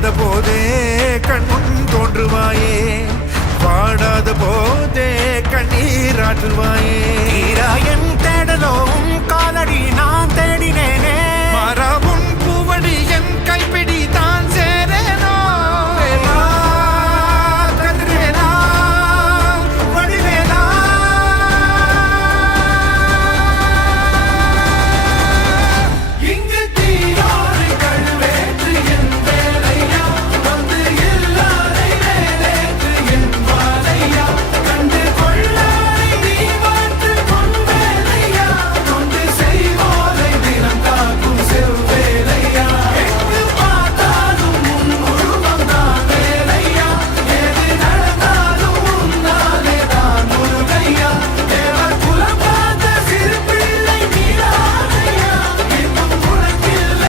வாடாத போதே கண்முன் தோன்றுவாயே, வாடாத போதே கண்ணீராற்றுவாயே. என் தேடலோ காலடி நான் தேடினேனே, மாறாம